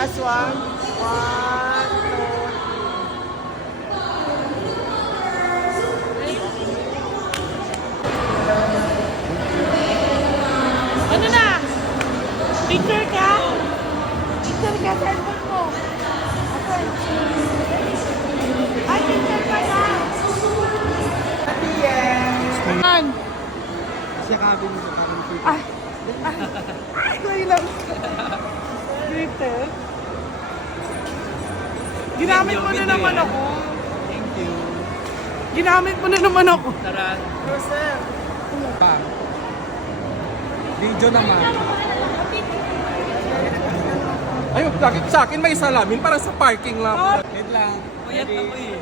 Last one. One, two, Ano na? Picture ka? Picture ka, cellphone mo. Okay. Ay, picture ka na. An? Siya cabin sa cabin ko. Ay. Ay, ay lang. Dito. Ginamit mo na naman ako. Thank you. Ginamit mo na naman ako. Tara. Go, sir. Pa. Video naman. Ay, bakit sa akin may salamin para sa parking lang. Wait lang. Puyat ako eh.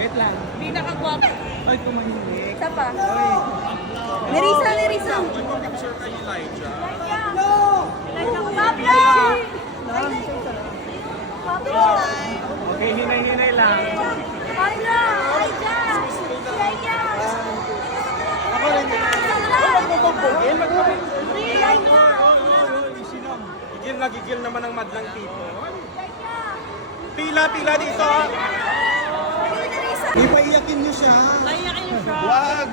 Wait lang. Hindi nakagwapo. Ay, tumahimik. Isa pa. Ay. Nerisa, Nerisa. Picture kay Elijah. Okay, hinay-hinay lang. Pablo! Aida! Aida! Ako rin. Eh, magkabit. Aida! Gigil na gigil naman ang madlang tipo. Pila, pila dito. Ipaiyakin niyo siya. Naiyakin niyo siya. Wag!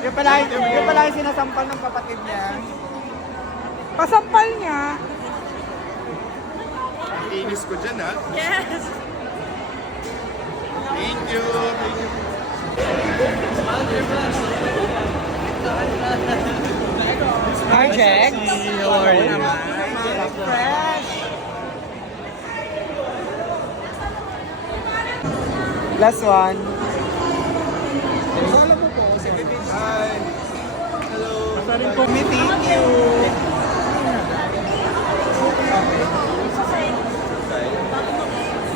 Yung pala, yung pala yung sinasampal ng kapatid niya. Pasampal niya. Inis ko dyan, ha? Yes. Thank you. Thank you. Hi, Jack. How are you? Fresh. Last one. Hi. Hello. Thank you.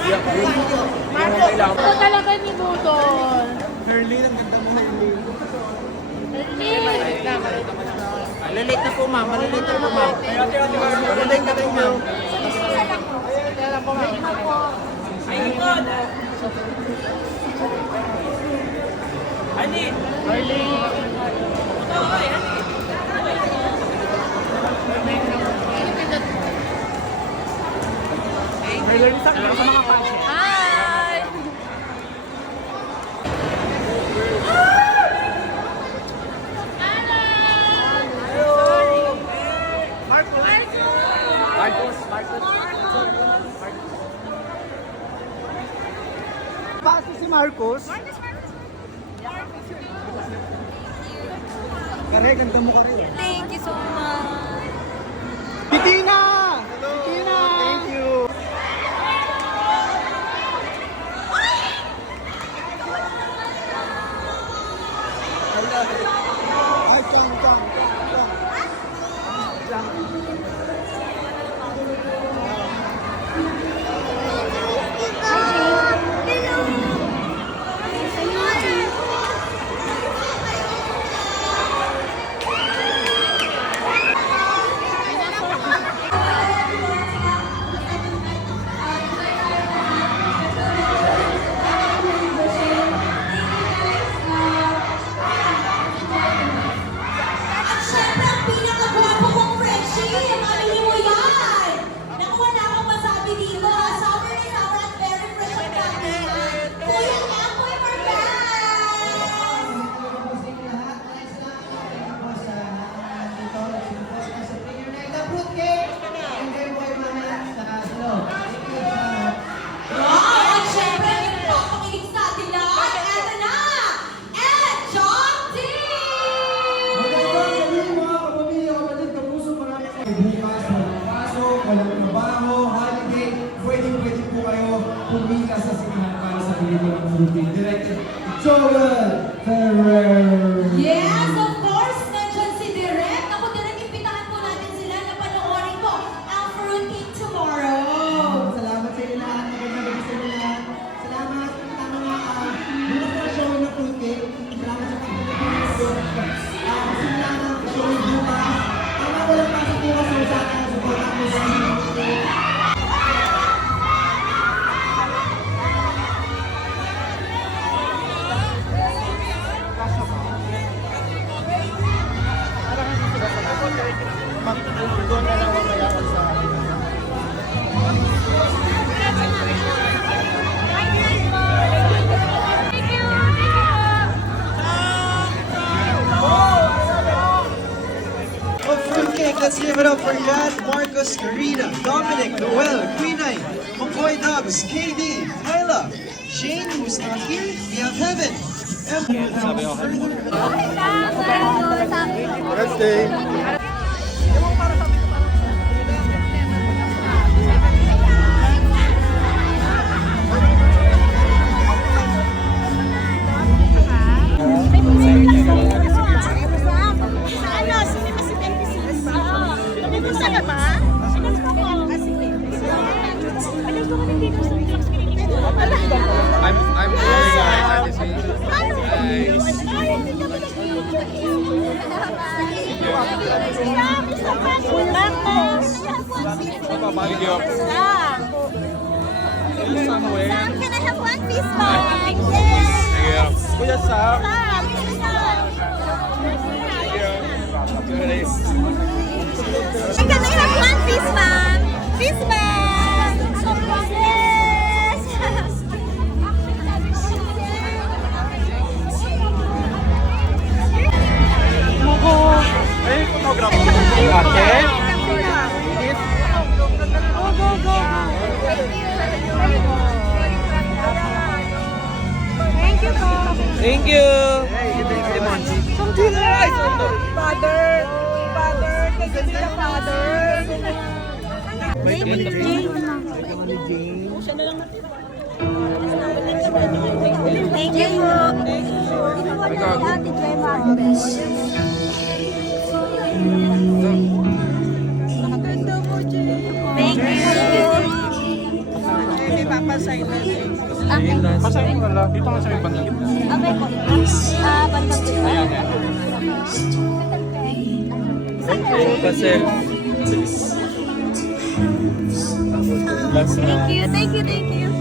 Ito talaga ni Budol. Merlin, ang ganda mo, Merlin. Malilate na po, ma'am. Malilate na po, ma'am. Galing, galing mo. Hi! Paso si Marcos. Kare, ganda mo kare. Thank you so much. Titina! Titina! Thank you. Ay, pumila sa sinihan para sa pelikulang movie. Directed Joel Ferrer. Yes, of Marcus, Karina, Dominic, Noel, Quinine, McCoy Dubs, KD, Kyla, Shane, who's not here, we have Heaven. Sabi ako. I'm I'm really Thank you. Have one piece bag? Piece bag! Yes! Ay, photographer. Okay. Thank you po. Thank you. Father. Father. Thank you, dear Father. Thank you po. Ginawa na ni Joy Marcos. Thank you. Hindi papasay na. Masahin ko lang. Dito nga sa may bandang gitna. Okay po. Ah, bandang po. Ayan, ayan. Pasel. Thank you, thank you, thank you.